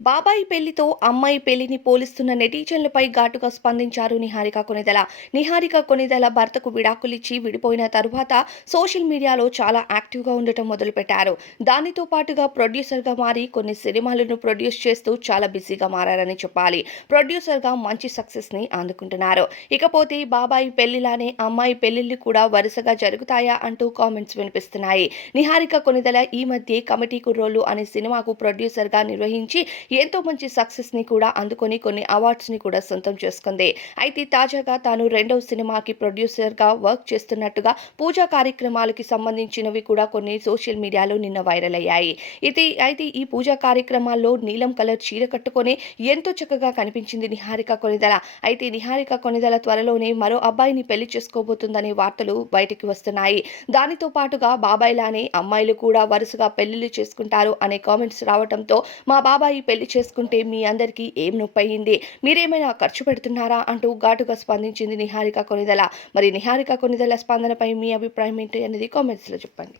బాబాయి పెళ్లితో అమ్మాయి పెళ్లిని పోలుస్తున్న నెటిజన్లపై ఘాటుగా స్పందించారు నిహారిక కొణిదెల. నిహారిక కొణిదెల భర్తకు విడాకులిచ్చి విడిపోయిన తరువాత సోషల్ మీడియాలో చాలా యాక్టివ్గా ఉండటం మొదలుపెట్టారు. దానితో పాటుగా ప్రొడ్యూసర్గా మారి కొన్ని సినిమాలను ప్రొడ్యూస్ చేస్తూ చాలా బిజీగా మారారని చెప్పాలి. ప్రొడ్యూసర్గా మంచి సక్సెస్ని అందుకుంటున్నారు. ఇకపోతే బాబాయి పెళ్లిలానే అమ్మాయి పెళ్లిళ్లు కూడా వరుసగా జరుగుతాయా అంటూ కామెంట్స్ వినిపిస్తున్నాయి. నిహారిక కొణిదెల ఈ మధ్య కమిటీ కుర్రోళ్ళు అనే సినిమాకు ప్రొడ్యూసర్గా నిర్వహించి ఎంతో మంచి సక్సెస్ ని కూడా అందుకొని కొన్ని అవార్డ్స్ ని కూడా సొంతం చేసుకుంది. అయితే తాజాగా తాను రెండవ సినిమాకి ప్రొడ్యూసర్ గా వర్క్ చేస్తున్నట్టుగా పూజా కార్యక్రమాలకి సంబంధించినవి కూడా కొన్ని సోషల్ మీడియాలో నిన్న వైరల్ అయ్యాయి. అయితే ఈ పూజా కార్యక్రమాల్లో నీలం కలర్ చీర కట్టుకొని ఎంతో చక్కగా కనిపించింది నిహారిక కొణిదెల. అయితే నిహారిక కొణిదెల త్వరలోనే మరో అబ్బాయిని పెళ్లి చేసుకోబోతుందనే వార్తలు బయటికి వస్తున్నాయి. దానితో పాటుగా బాబాయ్ లానే అమ్మాయిలు కూడా వరుసగా పెళ్లిళ్లు చేసుకుంటారు అనే కామెంట్స్ రావడంతో మా బాబాయి పెళ్లి చేసుకుంటే మీ అందరికీ ఏం నొప్పయింది? మీరేమైనా ఖర్చు పెడుతున్నారా? అంటూ ఘాటుగా స్పందించింది నిహారిక కొణిదెల. మరి నిహారిక కొణిదెల స్పందనపై మీ అభిప్రాయం ఏంటి అనేది కామెంట్స్‌లో చెప్పండి.